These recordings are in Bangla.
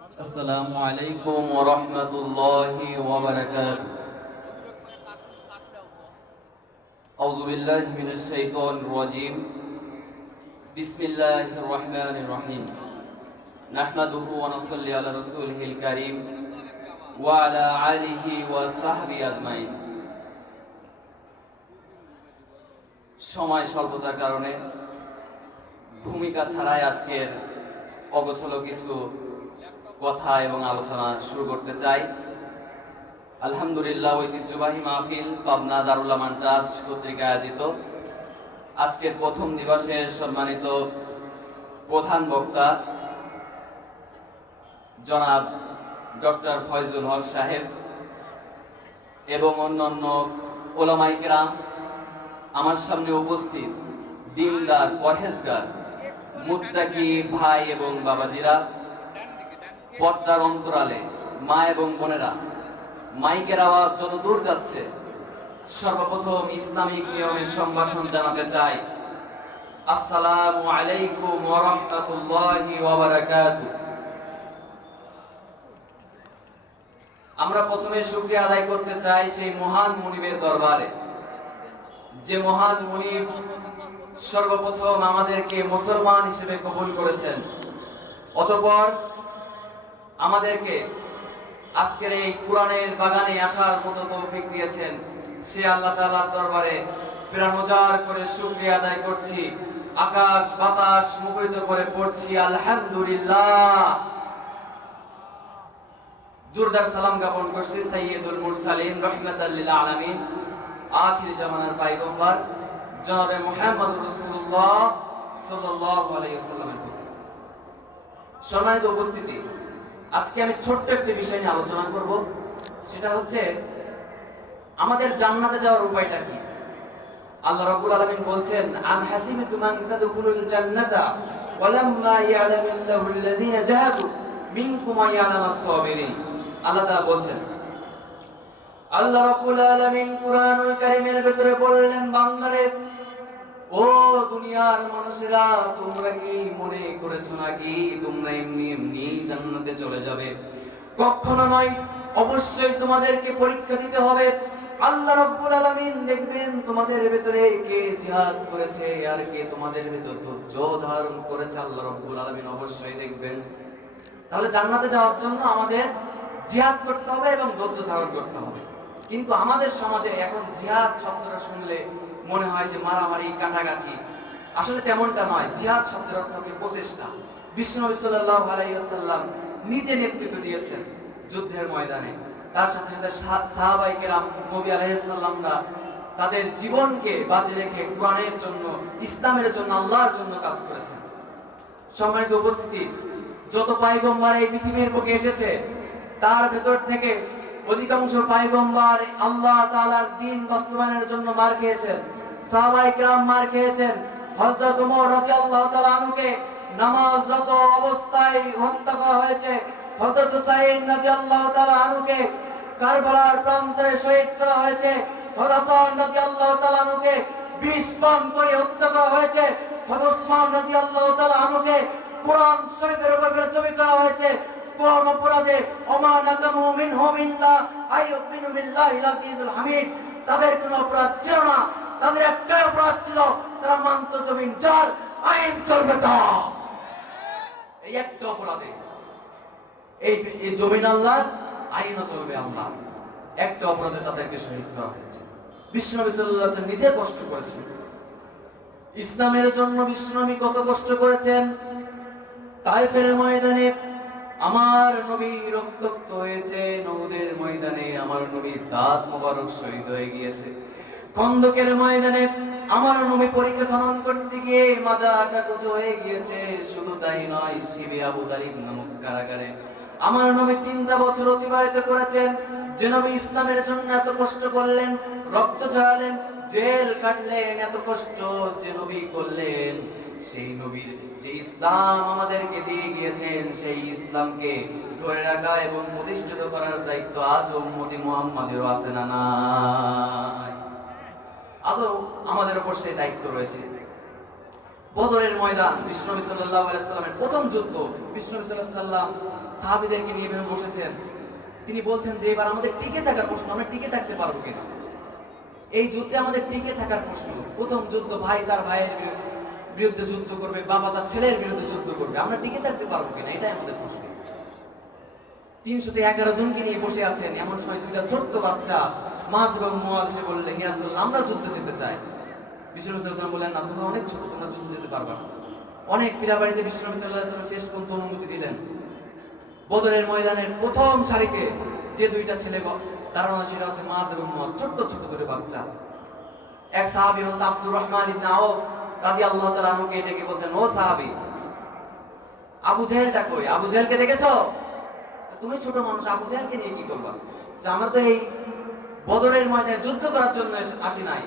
السلام عليكم ورحمة الله وبركاته. أعوذ بالله من الشيطان الرجيم. بسم الله الرحمن الرحيم. نحمده ونصلي على رسوله الكريم وعلى آله وصحبه أجمعين. সময় স্বল্পতার কারণে ভূমিকা ছাড়াই আজকের অগোছলো কিছু কথা এবং আলোচনা শুরু করতে চাই। আলহামদুলিল্লাহ, ঐতিহ্যবাহী মাহফিল পাবনা দারুল আমান ট্রাস্ট কর্তৃক আয়োজিত আজকের প্রথম দিবসের সম্মানিত প্রধান বক্তা জনাব ডক্টর ফয়জুল হক সাহেব এবং অন্যান্য ওলামায়ে কেরাম, আমার সামনে উপস্থিত দিনদার পরহেজগার মুত্তাকি ভাই এবং বাবাজিরা, পর্দার অন্তরালে মা এবং বোনেরা, মাইকের আওয়াজ যত দূর যাচ্ছে, সর্বপ্রথম ইসলামিক নিয়মের সম্ভাষণ জানাতে চাই। আসসালামু আলাইকুম ওয়া রাহমাতুল্লাহি ওয়া বারাকাতুহু। আমরা প্রথমে শুকরিয়া আদায় করতে চাই সেই মহান মুনিবের দরবারে, যে মহান মুনিব সর্বপ্রথম আমাদেরকে মুসলমান হিসেবে কবুল করেছেন, অতঃপর আমাদেরকে আজকের এই কোরআনের বাগানে আসার মতো তৌফিক দিয়েছেন। সে আল্লাহ তাআলার দরবারে প্রাণোজার করে শুকরিয়া আদায় করছি। আকাশ বাতাস মুখরিত করে পড়ছি আলহামদুলিল্লাহ। দুরদার সালাম জ্ঞাপন করছি সাইয়্যিদুল মুরসালিন রাহমাতাল লিল আলামিন, আখির জামানার পয়গম্বর জনাবে মুহাম্মদুর রাসূলুল্লাহ সাল্লাল্লাহু আলাইহি ওয়াসাল্লামের প্রতি। সম্মানিত উপস্থিতি, আজকে আমি ছোট্ট একটি বিষয় নিয়ে আলোচনা করব। সেটা হচ্ছে আমাদের জান্নাতে যাওয়ার উপায়টা কি। আল্লাহ রাব্বুল আলামিন বলছেন, আন হাসিবতুম আন তাদখুলুল জান্নাতা ওয়ালাম্মা ইয়ালামিল্লাহু আল্লাযীনা জাহাদু মিনকুম ওয়া ইয়ালামাস সাবিরিন। আল্লাহ তাআলা বলছেন, আল্লাহ রাব্বুল আলামিন কুরআনুল কারীমের ভিতরে বললেন, বান্দারে, ও দুনিয়ার মানুষেরা, তোমরা কি মনে করেছো নাকি তোমরা এমনি এমনি জান্নাতে চলে যাবে? কখনো নয়, অবশ্যই তোমাদেরকে পরীক্ষা দিতে হবে। আল্লাহ রাব্বুল আলামিন দেখবেন তোমাদের ভিতরে কে জিহাদ করেছে আর কে তোমাদের ভিতর ধৈর্য ধারণ করেছে। আল্লাহ রাব্বুল আলামিন অবশ্যই দেখবেন। তাহলে জান্নাতে যাওয়ার জন্য আমাদের জিহাদ করতে হবে এবং ধৈর্য ধারণ করতে হবে। কিন্তু আমাদের সমাজে এখন জিহাদ শব্দটা শুনলে মনে হয় যে মারামারি, কাটাকাটি। আসলে তেমনটা নয়। জিহাদ শব্দের অর্থ হচ্ছে প্রচেষ্টা। বিশ্বনবী সাল্লাল্লাহু আলাইহি ওয়াসাল্লাম নিজে নেতৃত্ব দিয়েছেন যুদ্ধের ময়দানে। তার সাথে সাথে সাহাবায়ে কেরাম, নবী আলাইহিস সালামরা তাদের জীবনকে বাজি রেখে কোরআনের জন্য, ইসলামের জন্য, আল্লাহর জন্য কাজ করেছেন। সম্মানিত উপস্থিতি, যত পয়গম্বর এই পৃথিবীর বুকে এসেছে তার ভেতর থেকে অধিকাংশ পয়গম্বর আল্লাহ তাআলার দ্বীন বাস্তবায়নের জন্য মার খেয়েছেন। সাহাবায়ে কেরাম মার খেয়েছেন। হযরত ওমর রাদিয়াল্লাহু তাআলা আনহুকে নামাজরত অবস্থায় হত্যা করা হয়েছে। হযরত হুসাইন রাদিয়াল্লাহু তাআলা আনহুকে কারবালার প্রান্তরে শহীদ করা হয়েছে। হযরত হাসান রাদিয়াল্লাহু তাআলা আনহুকে বিষ পান করে হত্যা করা হয়েছে। হযরত ওসমান রাদিয়াল্লাহু তাআলা আনহুকে কোরআন শরীফের উপর জমি করা হয়েছে। কোন অপরাধে ওমা নাকামু মিনহুম ইল্লা আইয়ুমিনু বিল্লাহিল আজিজুল হামিদ। তাদের কোনো অপরাধ ছিল না, তাদের একটাই অপরাধ ছিল, তারা মানত জমিন যার, আইন চলবে তার। এই একটা অপরাধে এই জমিন আল্লাহর, আইনও চলবে আল্লাহর। একটা অপরাধে তাদেরকে শহীদ করা হয়েছে। বিশ্বনবী সাল্লাল্লাহু আলাইহি ওয়াসাল্লাম নিজে কষ্ট করেছেন ইসলামের জন্য। বিশ্বনবী কত কষ্ট করেছেন। তায়েফের ময়দানে আমার নবী রক্তাক্ত হয়েছে, নহুদের ময়দানে আমার নবীর দাঁত মোবারক শহীদ হয়ে গিয়েছে। খন্দকের ময়দানে আমার নবী পরীক্ষা খনন করতে গিয়ে মাজাটা কুচো হয়ে গিয়েছে। শুধু তাই নয়, শিবে আবু তালিব নামক কারাগারে আমার নবী 3টা বছর অতিবাহিত করেছেন। যে নবী ইসলামের জন্য এত কষ্ট করলেন, রক্ত ঝরালেন, জেল কাটলেন, এত কষ্ট যে নবী করলেন, সেই নবীর যে ইসলাম আমাদেরকে দিয়ে গিয়েছেন, সেই ইসলামকে ধরে রাখা এবং প্রতিষ্ঠিত করার দায়িত্ব আজ উম্মতি মুহাম্মাদেরও আছে না নাই? আজও আমাদের উপর সেই দায়িত্ব রয়েছে। বদরের ময়দান, বিশ্বনবী সাল্লাল্লাহু আলাইহি সাল্লামের প্রথম যুদ্ধ। বিশ্বনবী সাল্লাল্লাহু আলাইহি সাল্লাম সাহাবীদেরকে নিয়ে এখানে বসেছেন। তিনি বলছেন যে এবার আমাদের টিকে থাকার প্রশ্ন, আমরা টিকে থাকতে পারবো কিনা। এই যুদ্ধে আমাদের টিকে থাকার প্রশ্ন। প্রথম যুদ্ধ, ভাই তার ভাইয়ের বিরুদ্ধে যুদ্ধ করবে, বাবা তার ছেলের বিরুদ্ধে যুদ্ধ করবে, আমরা টিকে থাকতে পারবো কিনা, এটাই আমাদের প্রশ্ন। 311 জনকে নিয়ে বসে আছেন। এমন সময় দুইটা ছোট্ট বাচ্চা মাঝ এবং মুয়াজ এসে বললেন, ইয়া রাসূলুল্লাহ, আমরা যুদ্ধে যেতে চাই। বিশ্বনবী সাল্লাল্লাহু আলাইহি ওয়াসাল্লাম বললেন, না, তোমরা অনেক ছোট, তোমরা যুদ্ধে যেতে পারবে না। অনেক পীড়াবাড়িতে বিশ্বনবী সাল্লাল্লাহু আলাইহি ওয়াসাল্লাম শেষ পর্যন্ত অনুমতি দিলেন। বদরের ময়দানের প্রথম সারিতে যে দুইটা ছেলে দাঁড়ানো, সেটা হচ্ছে মাঝ এবং মুয়াজ, ছোট্ট ছোট্ট দুটো বাচ্চা। এক সাহাবী হযরত আব্দুর রহমান ইবনে আউফ রাদিয়াল্লাহু তাআলা আনহুকে ডেকে বলছেন, ও সাহাবী, আবু জেহেলটা কই? আবু জেহেলকে দেখেছো? তুমি ছোট মানুষ, আবু জেহেলকে নিয়ে কি করবা? যে আমরা তো এই বদরের ময়দানে যুদ্ধ করার জন্য আসি নাই,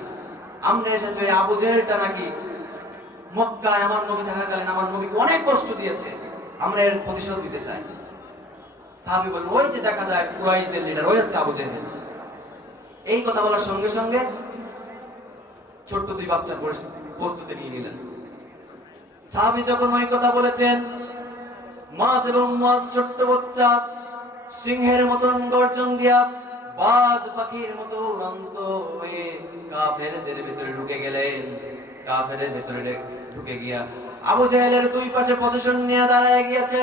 আমরা এসেছি ওই আবু জেহেলটা নাকি মক্কায় আমার নবী থাকাকালীন আমার নবীকে অনেক কষ্ট দিয়েছে, আমরা এর প্রতিশোধ দিতে চাই। সাহাবী বললেন, ওই যে দেখা যায় কুরাইশদের লিডার, ওই হচ্ছে আবু জেহেল। এই কথা বলার সঙ্গে সঙ্গে ছোট্ট দুই বাচ্চা প্রস্তুতি নিয়ে নিলেন। সাহাবী যখন ওই কথা বলেছেন, মাছ এবং মাছ ছোট্ট বাচ্চা সিংহের মতন গর্জন দিয়া বাজ পাখির মতো উড়ন্ত হয়ে কাফেরদের ভিতরে ঢুকে গেলেন। কাফেরের ভিতরে ঢুকে গিয়া আবু জেহেলের দুই পাশে পজিশন নিয়ে দাঁড়ায় গিয়েছে।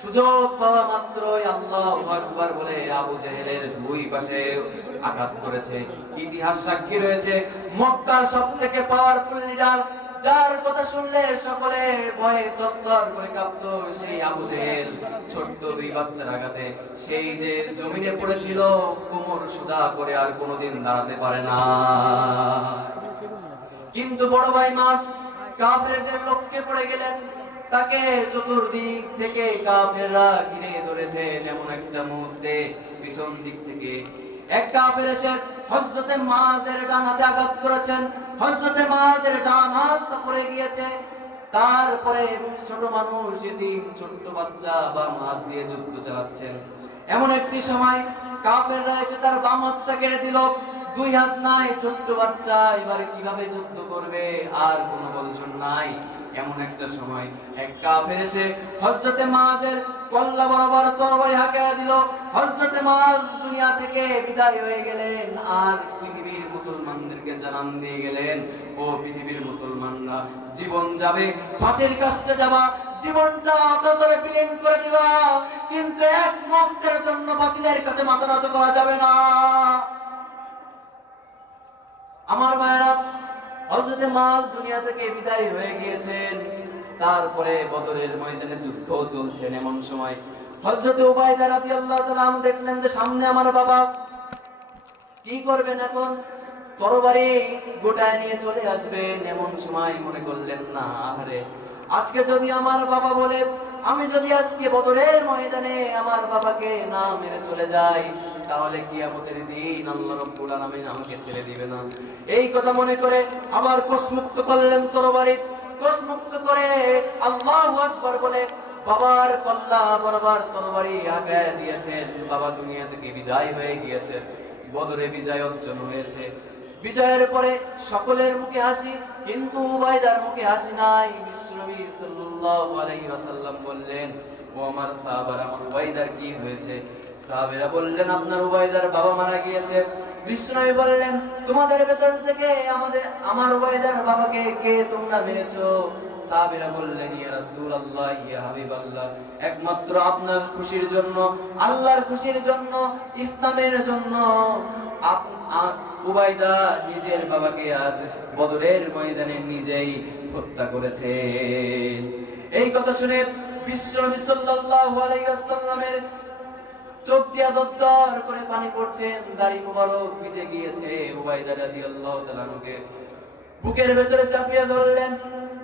সুযোগ পাওয়া মাত্রই আল্লাহু আকবার বলে আবু জেহেলের দুই পাশে আঘাত করেছে। ইতিহাস সাক্ষী রয়েছে, মক্কার সবথেকে পাওয়ারফুল লিডার, যার কথা শুনলে সকলে ভয়ে তত্তর করে কাঁপতো, সেই আবু জেহেল ছোট্ট দুই বাচ্চার আঘাতে সেই যে জমিনে পড়েছিল, কোমর সোজা করে আর কোনোদিন দাঁড়াতে পারে না। কিন্তু বড় ভাই মাস কাফেরদের লক্ষ্যে পড়ে গেলেন। তাকে চতুর্দিক থেকে কাফেররা ঘিরে ধরেছেন। এমন একটা মুহূর্তে পিছন দিক থেকে এক কাফের এসে হযরতে মাযের ডান হাতে আঘাত করেছেন। হযরতে মাযের ডান হাত পড়ে গিয়েছে। তারপরে ছোট মানুষ, এতিম ছোট্ট বাচ্চা বাম হাত দিয়ে যুদ্ধ চালাচ্ছেন। এমন একটি সময় কাফেররা এসে তার বাম হাতটা কেড়ে দিল। দুই হাত নাই, ছোট্ট বাচ্চা এবারে কিভাবে যুদ্ধ করবে, আর কোনো পজিশন নাই। এমন একটা সময় এক কাফের এসে হযরতে মাযের কল্লা বরাবর তরবারি হাঁকিয়ে দিল। হযরতে মায দুনিয়া থেকে বিদায় হয়ে গেলেন আর পৃথিবীর মুসলমানদেরকে জানান দিয়ে গেলেন, ও পৃথিবীর মুসলমানরা, জীবন যাবে, ফাঁসির কাছে যাবা, জীবনটা অকাতরে বিলীন করে দিবা, কিন্তু এক মুহূর্তের জন্য বাতিলের কাছে মাথা নত করা যাবে না। আমার ভাইরা, হযরতে মায দুনিয়া থেকে বিদায় হয়ে গিয়েছেন। তারপরে বদরের ময়দানে যুদ্ধ চলছেন। এমন সময় হযরতে উবাইদা রাদিয়াল্লাহু তাআলা আনহু দেখলেন যে সামনে আমার বাবা, কি করবেন এখন? তরবারি গোটায় নিয়ে চলে আসবেন। এমন সময় মনে করলেন, না, আহারে, আজকে যদি আমার বাবা বলে, আমি যদি আজকে বদরের ময়দানে আমার বাবাকে না মেরে চলে যাই, তাহলে কিয়ামতের দিন আল্লাহ রাব্বুল আলামিন আমাকে ছেড়ে দিবে না। এই কথা মনে করে আবার কোষমুক্ত করলেন তরবারি। কোষমুক্ত করে আল্লাহু আকবার বলে বাবার কল্লা বরাবর তরবারি আগায় দিয়েছেন। বাবা দুনিয়া থেকে বিদায় হয়ে গিয়েছেন। বদরে বিজয় অর্জন হয়েছে। বিজয়ের পরে সকলের মুখে হাসি, কিন্তু উবাইদার মুখে হাসি নাই। বিশ্বনবী সাল্লাল্লাহু আলাইহি ওয়াসাল্লাম বললেন, ও আমার সাহাবারা, আমার উবাইদার কি হয়েছে? সাহাবীরা বললেন, আপনার উবাইদার বাবা মারা গিয়েছে। বিশ্বনবী বললেন, তোমাদের ভেতর থেকে আমার উবাইদার বাবাকে কে তোমরা মেরেছো? সাহাবীরা বললেন, ইয়া রাসূলুল্লাহ, ইয়া হাবিবাল্লাহ, একমাত্র আপনার খুশির জন্য, আল্লাহর খুশির জন্য, ইসলামের জন্য উবাইদা নিজের বাবাকে আজ বদরের ময়দানে নিজেই হত্যা করেছে। এই কথা শুনে বিশ্বনবী সাল্লাল্লাহু আলাইহি ওয়াসাল্লামের চোখ দিয়ে দরদর করে পানি পড়ছেন, দাড়ি মোবারক ভিজে গিয়েছে। উবাইদা রাদিয়াল্লাহু তাআলা আনহুকে বুকের ভেতরে চাপিয়ে ধরলেন,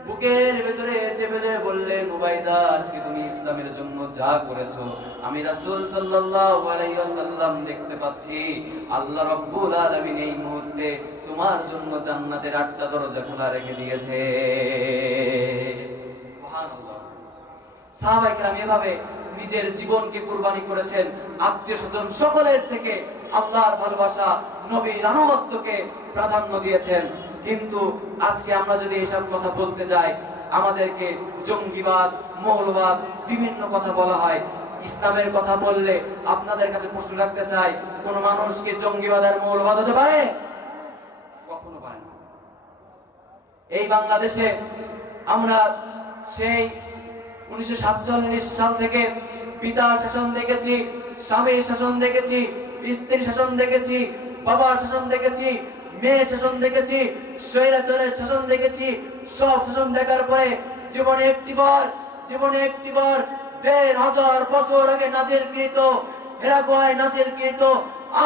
বুকের ভেতরে চেপে ধরে বললেন, উবাইদা, আজকে তুমি ইসলামের জন্য যা করেছো, আমি রাসূল সাল্লাল্লাহু আলাইহি ওয়াসাল্লাম দেখতে পাচ্ছি। আল্লাহ রাব্বুল আলামিন এই মুহূর্তে তোমার জন্য জান্নাতের 8টা দরজা খোলা রেখে দিয়েছে। সুবহানাল্লাহ। সাহাবায়ে কেরাম এভাবে নিজের জীবনকে কুরবানি করেছেন। আত্মীয়-স্বজন সকলের থেকে আল্লাহর ভালোবাসা, নবীর আনুগত্যকে প্রাধান্য দিয়েছেন। কিন্তু আজকে আমরা যদি এসব কথা বলতে যাই, আমাদেরকে জঙ্গিবাদ, মৌলবাদ বিভিন্ন কথা বলা হয়। ইসলামের কথা বললে আপনাদের কাছে প্রশ্ন রাখতে চাই, কোন মানুষ কি জঙ্গিবাদ আর মৌলবাদ হতে পারে? কখনো পারে না। এই বাংলাদেশে আমরা সেই 1947 সাল থেকে পিতার শাসন দেখেছি, স্বামীর শাসন দেখেছি, স্ত্রীর শাসন দেখেছি, বাবার শাসন দেখেছি, মেয়ের শাসন দেখেছি, স্বৈরাচারের শাসন দেখেছি। সব শাসন দেখার পরে জীবনে একটিবার 1500 বছর আগে নাজিলকৃত, হেরাগুয়ায় নাজিলকৃত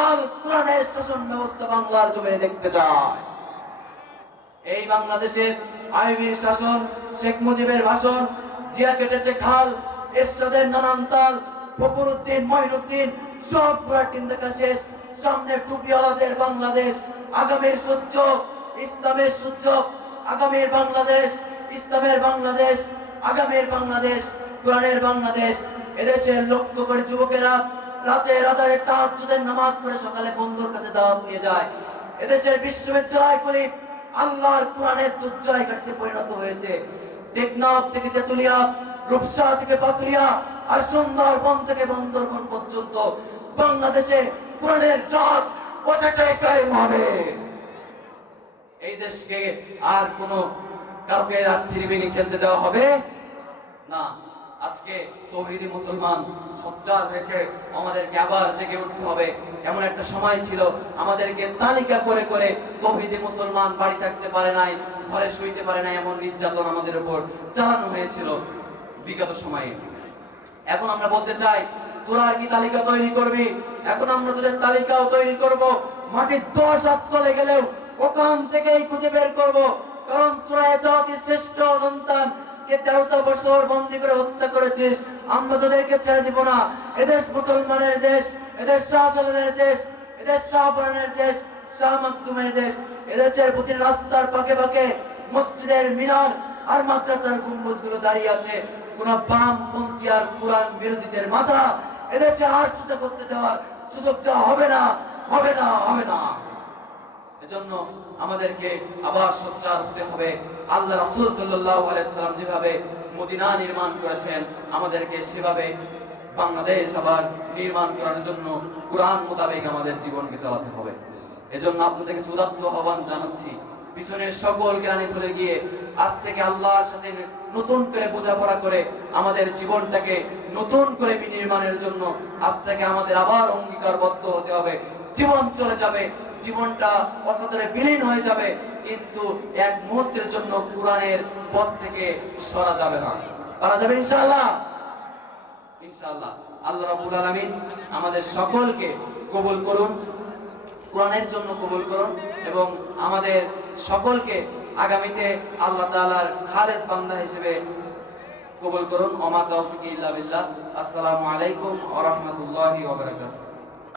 আল কোরআনের শাসন ব্যবস্থা বাংলার জমিনে দেখতে চায়। এই বাংলাদেশের আইবির শাসন, শেখ মুজিবের ভাষণ, জিয়া কেটেছে খাল, এরশাদের নানান তাল, ফখরুদ্দিন, মঈনুদ্দিন সব পুরাটিন দেখা শেষ। সামনে টুপিওয়ালাদের বাংলাদেশ, আগামীর সূর্য ইসলামের সূর্য, আগামীর বাংলাদেশ ইসলামের বাংলাদেশ, আগামীর বাংলাদেশ কোরআনের বাংলাদেশ। এদেশের লক্ষ্য করে যুবকেরা রাতে রাতে তাহাজ্জুদের নামাজ পড়ে সকালে বন্ধুর কাছে দাওয়াত নিয়ে যায়। এদেশের বিশ্ববিদ্যালয়গুলি আল্লাহর কোরআনের দুর্জয় ঘাটতে পরিণত হয়েছে। টেকনাফ থেকে তেতুলিয়া, রূপসা থেকে পাতুরিয়া আর সুন্দরবন থেকে বান্দরবন পর্যন্ত বাংলাদেশে কোরআনের রাজ অজাচাই কায়েম হবে। এই দেশকে আর কোন কাউকে আর সিরিমিনি খেলতে দেওয়া হবে না। আজকে তৌহিদি মুসলমান সজ্জার হয়েছে, আমাদেরকে আবার জেগে উঠতে হবে। এমন একটা সময় ছিল আমাদেরকে তালিকা করে করে তৌহিদি মুসলমান বাড়ি থাকতে পারে নাই, ঘরে শুইতে পারে নাই, এমন নির্যাতন আমাদের উপর চালানো হয়েছিল বিগত সময়ে। এখন আমরা বলতে চাই, তোরা আর কি তালিকা তৈরি করবি? এখন আমরা তোদের তালিকাও তৈরি করব। মাটির 10 হাত তলে গেলেও ওখান থেকেই খুঁজে বের করব। কারণ তোরা এ জাতির শ্রেষ্ঠ সন্তান কে 13টা বছর বন্দী করে হত্যা করেছিস। আমরা তোদেরকে ছেড়ে দিব না। এদেশ মুসলমানের দেশ, এদেশ শাহজালালের দেশ, এদেশ শাহপরানের দেশ, শাহ মাকদুমের দেশ। এদেশের প্রতি রাস্তার পাকে পাকে মসজিদের মিনার আর মাদ্রাসার গম্বুজগুলো দাঁড়িয়ে আছে। কোন বামপন্থী আর কোরআন বিরোধীদের মাথা এদেশে আর সোজা করতে দেওয়ার সুযোগ দেওয়া হবে না, হবে না, হবে না। এজন্য আমাদেরকে আবার সোচ্চার হতে হবে। আল্লাহ রাসূল সাল্লাল্লাহু আলাইহি ওয়াসাল্লাম যেভাবে মদিনা নির্মাণ করেছেন, আমাদেরকে সেভাবে বাংলাদেশ আবার নির্মাণ করার জন্য কোরআন মোতাবেক আমাদের জীবনকে চালাতে হবে। এজন্য আপনাদেরকে উদাত্ত আহ্বান জানাচ্ছি, পিছনের সকল জ্ঞানে ভুলে গিয়ে আজ থেকে আল্লাহর সাথে নতুন করে বোঝাপড়া করে আমাদের জীবনটাকে নতুন করে বিনির্মাণের জন্য আজ থেকে আমাদের আবার অঙ্গীকারবদ্ধ হতে হবে। জীবন চলে যাবে, জীবনটা অকাতরে বিলীন হয়ে যাবে, কিন্তু এক মুহূর্তের জন্য কোরআনের পথ থেকে সরা যাবে না। পারা যাবে ইনশাআল্লাহ, ইনশাআল্লাহ। আল্লাহ রাব্বুল আলামিন আমাদের সকলকে কবুল করুন, কোরআনের জন্য কবুল করুন এবং আমাদের সকলকে আগামীতে আল্লাহ তাআলার খালেস বান্দা হিসেবে কবুল করুন। ওমা তাওফিক ইল্লা বিল্লাহ। আসসালামু আলাইকুম ওয়া রাহমাতুল্লাহি ওয়া বারাকাতুহু।